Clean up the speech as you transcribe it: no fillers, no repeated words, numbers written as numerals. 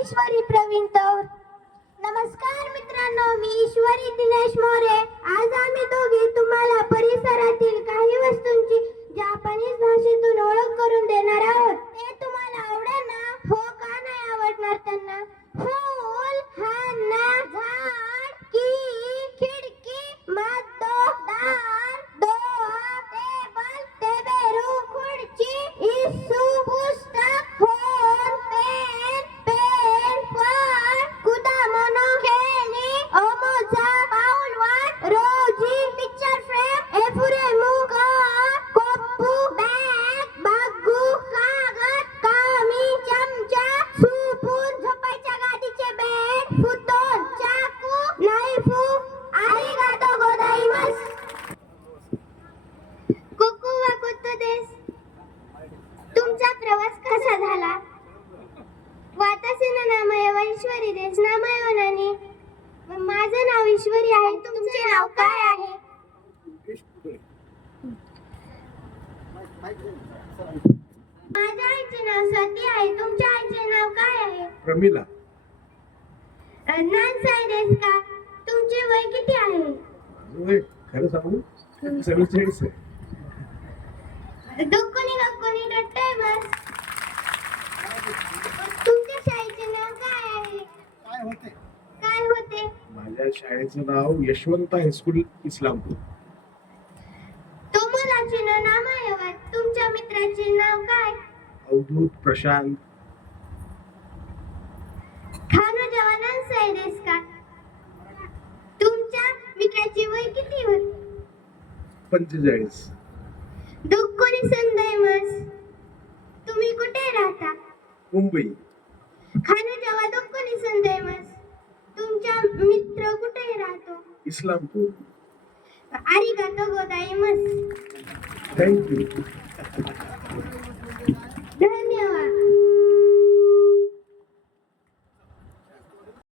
ईश्वरी प्रवीण तौर. नमस्कार मित्रांनो, मी ईश्वरी दिनेश मोरे. आज आम्ही दोघे तुम्हाला परिसरातील काही वस्तूंची जापानीज भाषेतून ओळख करून देणार आहोत. ते तुम्हाला आवडेल ना? हो का नाही आवडणार त्यांना? फूल, हाना, झाड, की, खिडकी, मद्दो, दार, दोहा, टेबल, टेबेरू, खुर्ची, इस्सू, पुस्तक, फोन, पेन, पेन, फळ, कुदामोनो, खेळणी, ओमोजा, पाऊलवाट, रोजी, पिक्चर फ्रेम, एफुरेमू, कोप्पू, बॅग, बागू, कागद, कामी, चमचा, सुपून, झोपायच्या गादीचे बेड, फुटोन, चाकू, नाईफू, आरिगातो गोदाइमासु. कोको वा कोतो देस. तुमचा प्रवास कसा झाला? वातासी नामय व ईश्वरी देस नामय नानी. माझं नाव ईश्वरी आहे. तुमचे नाव काय आहे? माझ्या आईचे नाव स्वाती आहे. तुमच्या आईचे नाव काय आहे? प्रमिला. नानसाई देस का? तुमचे वय किती आहे? होय, खरं सांगू 47 आहे. डोकोनी डट्टे बस. तुमच्या शाळेचे नाव काय आहे? काय होते? माझ्या शाळेचं नाव यशवंत हायस्कूल इस्लामपूर. तो मुलाचे नाव आहे. तुमच्या मित्राचे नाव काय? अवधूत, प्रशांत. खानो जवानान साई देस का? तुमच्या मित्राचे वय किती होते? 45. डोकोनी संदैमस. तुम्ही कुठे राहता? मुंबई. खानो जवा डोकोनी संदैमस. तुमचा मित्र कुठे राहतो? इस्लामपूर. आरिगातो गोदाइमासु. थँक्यू.